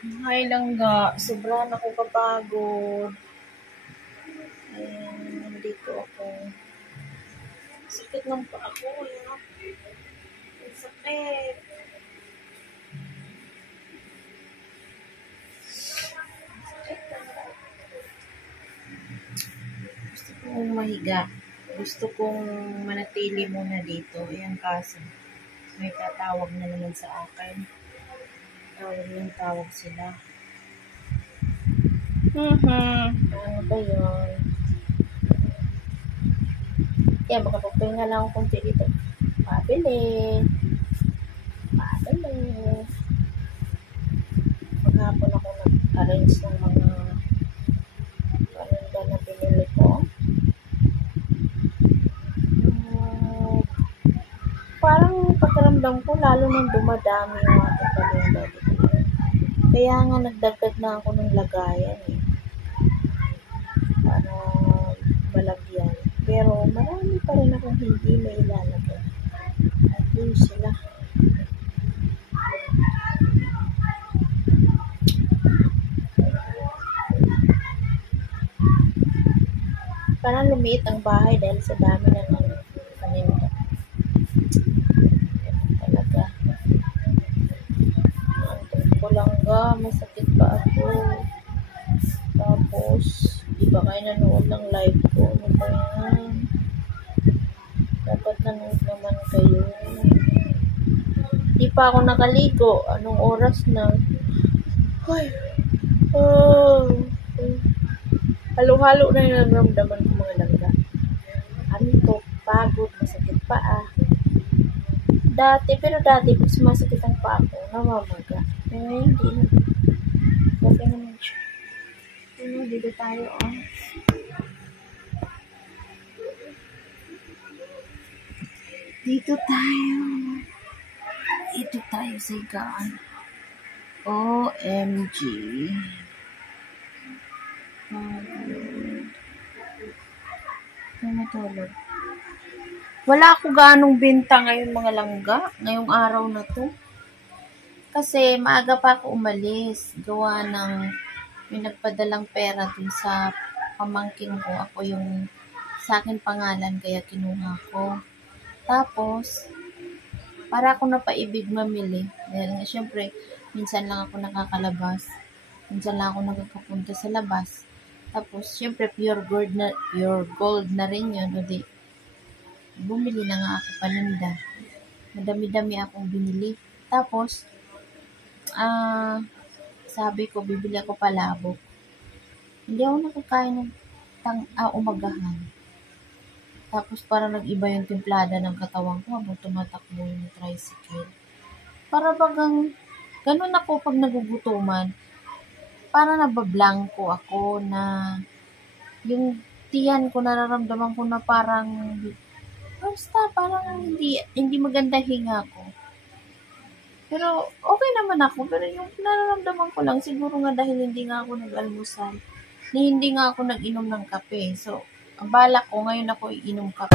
Hi langga, sobrang ako kapagod. Nandito ako. Sakit ng paa ko, Ang sakit. Gusto kong mahiga. Gusto kong manatili muna dito. Ayan kaso. May tatawag na naman sa akin. Tawag sila. Ano ba yun? Kaya makapagpahinga lang ako kunti dito. Pabili. Maghapon ako nag-arrange ng mga paninda na pinili ko. Parang pakiramdam ko lalo nang dumadami yung ating paninda dito. Kaya nga nagdagdag na ako ng lagayan para malagyan. Pero marami pa rin akong hindi may ilalagay. At yun sila. Parang lumiit ang bahay dahil sa dami na ng paninda. Talaga. Antong ko lang may sakit pa ako. Tapos, di ba kayo nanood ng live ko? Ano ba yan? Dapat nanood naman kayo. Di pa ako nakaligo. Anong oras na? Ay. Halo-halo na yung naramdaman ko mga langga. Antok, pagod, masakit pa Dati pag sumasakit ang paa ko, namamaga. Hindi na. Okay naman siya. Dito tayo, Dito tayo sa higaan. OMG. Matulog. Wala ako ganong benta ngayon mga langga. Ngayong araw na to. Kasi maaga pa ako umalis. Gawa ng may nagpadalang pera dun sa pamangkin ko. Ako yung sa akin pangalan kaya kinuha ko. Tapos, para ako napaibig mamili. Dahil nga syempre, minsan lang ako nakakalabas. Minsan lang ako nagkakapunta sa labas. Tapos, syempre, pure gold na rin yun. O di, bumili na nga ako paninda. Madami-dami akong binili. Tapos, sabi ko, bibili ako palabok. Hindi ako nakakain ng umagahan. Tapos, parang nag-iba yung timplada ng katawan ko habang tumatakbo yung tricycle. Para bagang, ganun ako pag nagugutuman. Para nabablangko ako na yung tiyan ko, nararamdaman ko na parang hindi maganda hinga ko. Pero okay naman ako. Pero yung nararamdaman ko lang, siguro nga dahil hindi nga ako nag-almusal, hindi nga ako nag-inom ng kape. So, ang balak ko, ngayon ako iinom kape.